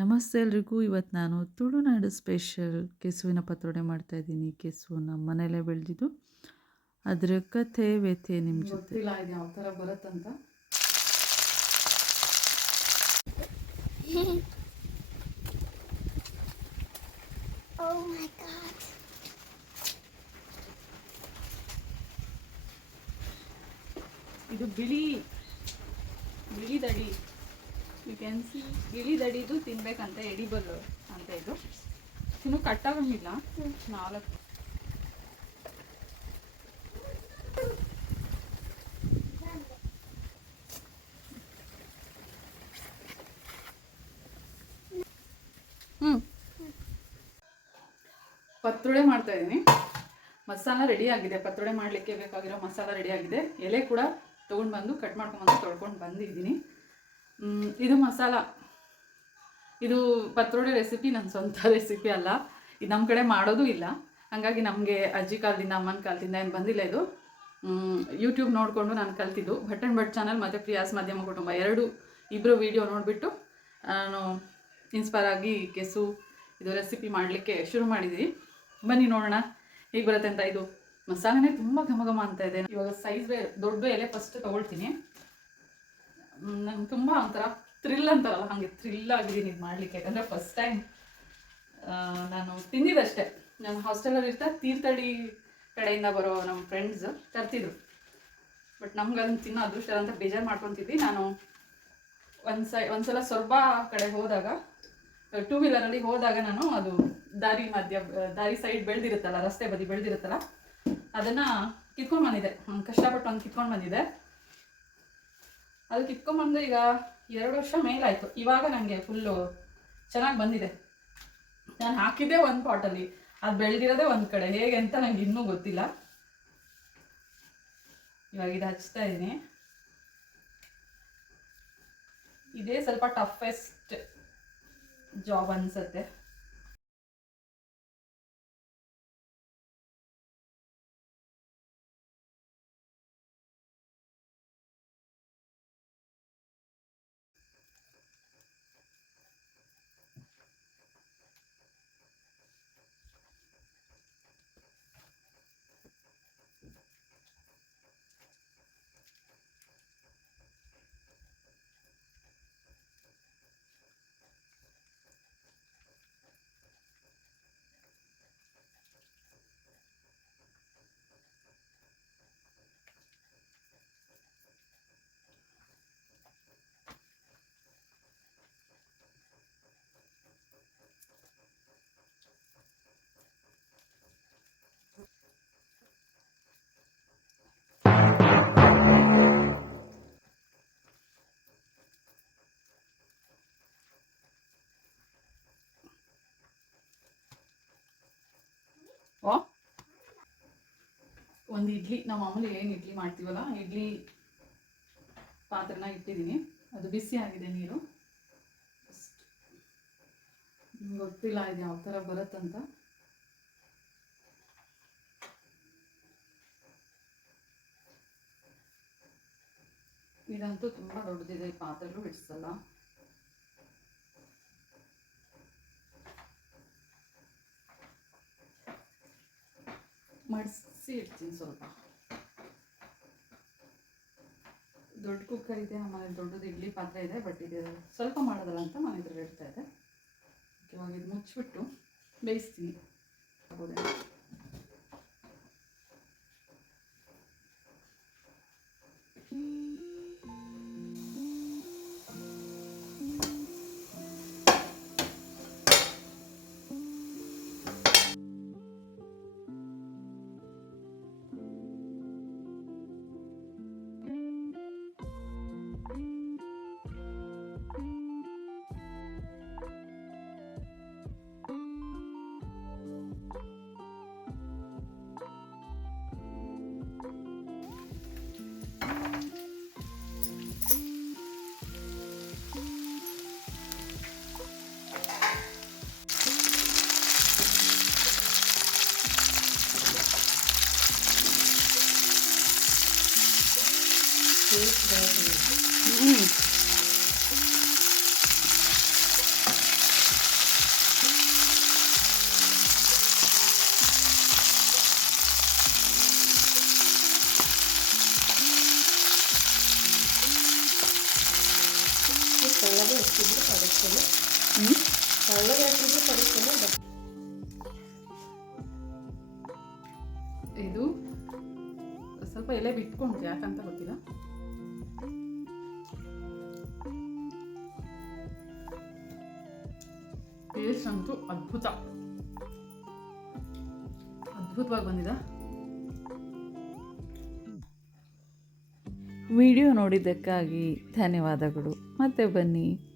ನಮಸ್ತೆ ಎಲ್ರಿಗೂ. ಇವತ್ತು ನಾನು ತುಳುನಾಡು ಸ್ಪೆಷಲ್ ಕೆಸುವಿನ ಪತ್ರೊಡೆ ಮಾಡ್ತಾಯಿದ್ದೀನಿ ಕೆಸುವು ನಮ್ಮ ಮನೇಲೇ ಬೆಳೆದಿದ್ದು. ಅದರ ಕಥೆ ವ್ಯಥೆ ನಿಮ್ಮ ಜೊತೆ. ಯಾವ ಥರ ಬರುತ್ತಂತ. Oh. ಇದು ಬಿಳಿ ಬಿಳಿ ದಡಿ. ಯು ಕ್ಯಾನ್ ಸಿ ಇಳಿದಡಿದು ದಡಿದು ತಿನ್ಬೇಕಂತ ಎಡಿಬಲ್ ಅಂತ ಇದು. ಇನ್ನು ಕಟ್ಟಾಗಂಗಿಲ್ಲ ನಾಲ್ಕು. ಹ್ಞೂ ಪತ್ರೊಡೆ ಮಾಡ್ತಾ ಇದ್ದೀನಿ ಮಸಾಲ ರೆಡಿ ಆಗಿದೆ. ಪತ್ರೊಡೆ ಮಾಡಲಿಕ್ಕೆ ಬೇಕಾಗಿರೋ ಮಸಾಲ ರೆಡಿ ಆಗಿದೆ. ಎಲೆ ಕೂಡ ತೊಗೊಂಡು ಬಂದು ಕಟ್ ಮಾಡ್ಕೊಂಡು ತೊಳ್ಕೊಂಡು ಬಂದಿದ್ದೀನಿ. ಇದು ಮಸಾಲ. ಇದು ಪತ್ರೊಡೆ ರೆಸಿಪಿ ನನ್ನ ಸ್ವಂತ ರೆಸಿಪಿ ಅಲ್ಲ. ಇದು ನಮ್ಮ ಕಡೆ ಮಾಡೋದು ಇಲ್ಲ. ಹಾಗಾಗಿ ನಮಗೆ ಅಜ್ಜಿ ಕಾಲದಿಂದ, ಅಮ್ಮನ ಕಾಲದಿಂದ ಏನು ಬಂದಿಲ್ಲ ಇದು. ಯೂಟ್ಯೂಬ್ ನೋಡಿಕೊಂಡು ನಾನು ಕಲ್ತಿದ್ದು. ಭಟ್ ಆ್ಯಂಡ್ ಭಟ್ ಚಾನಲ್ ಮತ್ತು ಪ್ರಿಯಾಸ್ ಮಾಧ್ಯಮ ಕುಟುಂಬ ಎರಡು. ಇಬ್ಬರು ವಿಡಿಯೋ ನೋಡಿಬಿಟ್ಟು, ನಾನು ಇನ್ಸ್ಪೈರ್ ಆಗಿ ಕೆಸು ಇದು ರೆಸಿಪಿ ಮಾಡಲಿಕ್ಕೆ ಶುರು ಮಾಡಿದ್ವಿ ಬನ್ನಿ ನೋಡೋಣ, ಹೇಗೆ ಬರುತ್ತೆ ಅಂತ. ಇದು ಮಸಾಲೆನೇ ತುಂಬ ಘಮ ಘಮ ಅಂತ ಇದೆ. ಇವಾಗ ಸೈಜ್ ದೊಡ್ಡ ಎಲೆ ಫಸ್ಟ್ ತೊಗೊಳ್ತೀನಿ. ನಂಗೆ ತುಂಬ ಒಂಥರ ಥ್ರಿಲ್ ಅಂತಾರಲ್ಲ, ಹಾಗೆ ಥ್ರಿಲ್ ಆಗಿದ್ದೀನಿ ಇದು ಮಾಡಲಿಕ್ಕೆ. ಯಾಕಂದರೆ ಫಸ್ಟ್ ಟೈಮ್ ನಾನು ತಿಂದಿದ್ದಷ್ಟೇ. ನಾನು ಹಾಸ್ಟೆಲಲ್ಲಿ ಇರ್ತಾ ತೀರ್ಥಹಳ್ಳಿ ಕಡೆಯಿಂದ ಬರೋ ನಮ್ಮ ಫ್ರೆಂಡ್ಸ್ ತರ್ತಿದ್ರು. ಬಟ್ ನಮ್ಗೆ ಅದನ್ನು ತಿನ್ನೋ ಅದೃಷ್ಟ ಅಂತ ಬೇಜಾರು ಮಾಡ್ಕೊತಿದ್ವಿ. ನಾನು ಒಂದು ಸೈ, ಒಂದ್ಸಲ ಸೊರಬ ಕಡೆ ಹೋದಾಗ ಟೂ ವೀಲರಲ್ಲಿ ಹೋದಾಗ ನಾನು ಅದು ದಾರಿ ಮಧ್ಯ, ದಾರಿ ಸೈಡ್ ಬೆಳೆದಿರುತ್ತಲ್ಲ, ರಸ್ತೆ ಬದಿ ಬೆಳೆದಿರುತ್ತಲ್ಲ, ಅದನ್ನು ಕಿತ್ಕೊಂಡು ಬಂದಿದೆ ಕಷ್ಟಪಟ್ಟು ಒಂದು ಕಿತ್ಕೊಂಡು ಬಂದಿದ್ದೆ. ಅದು ಕಿತ್ಕೊಂಬಂದು ಈಗ ಎರಡು ವರ್ಷ ಮೇಲಾಯಿತು. ಇವಾಗ ನನಗೆ ಫುಲ್ಲು ಚೆನ್ನಾಗಿ ಬಂದಿದೆ. ನಾನು ಹಾಕಿದ್ದೆ ಒಂದು ಪಾಟಲ್ಲಿ ಅದು ಬೆಳೆದಿರೋದೇ ಒಂದು ಕಡೆ. ಹೇಗೆ ಅಂತ ನನಗೆ ಇನ್ನೂ ಗೊತ್ತಿಲ್ಲ. ಇವಾಗ ಇದು ಹಚ್ತಾ ಇದ್ದೀನಿ. ಇದೇ ಸ್ವಲ್ಪ ಟಫೆಸ್ಟ್ ಜಾಬ್ ಅನ್ಸತ್ತೆ. ಒಂದು ಇಡ್ಲಿ, ನಾವು ಮಾಮೂಲಿ ಏನು ಇಡ್ಲಿ ಮಾಡ್ತೀವಲ್ಲ, ಇಡ್ಲಿ ಪಾತ್ರನ ಇಟ್ಟಿದ್ದೀನಿ. ಅದು ಬಿಸಿ ಆಗಿದೆ ನೀರು. ಗೊತ್ತಿಲ್ಲ ಇದು ಯಾವ ಥರ ಬರುತ್ತಂತ. ಇದಂತೂ ತುಂಬ ದೊಡ್ಡದಿದೆ ಪಾತ್ರೆಗಳು ಹಿಡಿಸಲ್ಲ ಮಡಿಸಿ ಇಡ್ತೀನಿ ಸ್ವಲ್ಪ. ದೊಡ್ಡ ಕುಕ್ಕರ್ ಇದೆ, ಆಮೇಲೆ ದೊಡ್ಡದು ಇಡ್ಲಿ ಪಾತ್ರೆ ಇದೆ ಬಟ್ ಇದು ಸ್ವಲ್ಪ ಮಾಡೋದಲ್ಲ ಅಂತ ನಾನು ಇದ್ರಲ್ಲಿ ಇಡ್ತಾ ಇದ್ದೆ. ಇವಾಗ ಇದು ಮುಚ್ಚಿಬಿಟ್ಟು ಬೇಯಿಸ್ತೀನಿ. ಹ್ಞೂ ತಳ್ಳಗೆ ಹಾಕಿದ್ರು ಪಡಕ್ಕೆಲ್ಲ ಹ್ಞೂ ತಳ್ಳಗೆ ಹಾಕಿದ್ರು ಪಡಕ್ಕೆಲ್ಲ ಇದು ಸ್ವಲ್ಪ ಎಲೆ ಬಿಟ್ಕೊಂಡು ಯಾಕಂತ ಗೊತ್ತಿಲ್ಲ. ಟೇಸ್ಟ್ ಅಂತೂ ಅದ್ಭುತ. ಅದ್ಭುತವಾಗಿ ಬಂದಿದೆ? ವಿಡಿಯೋ ನೋಡಿದ್ದಕ್ಕಾಗಿ ಧನ್ಯವಾದಗಳು. ಮತ್ತೆ ಬನ್ನಿ.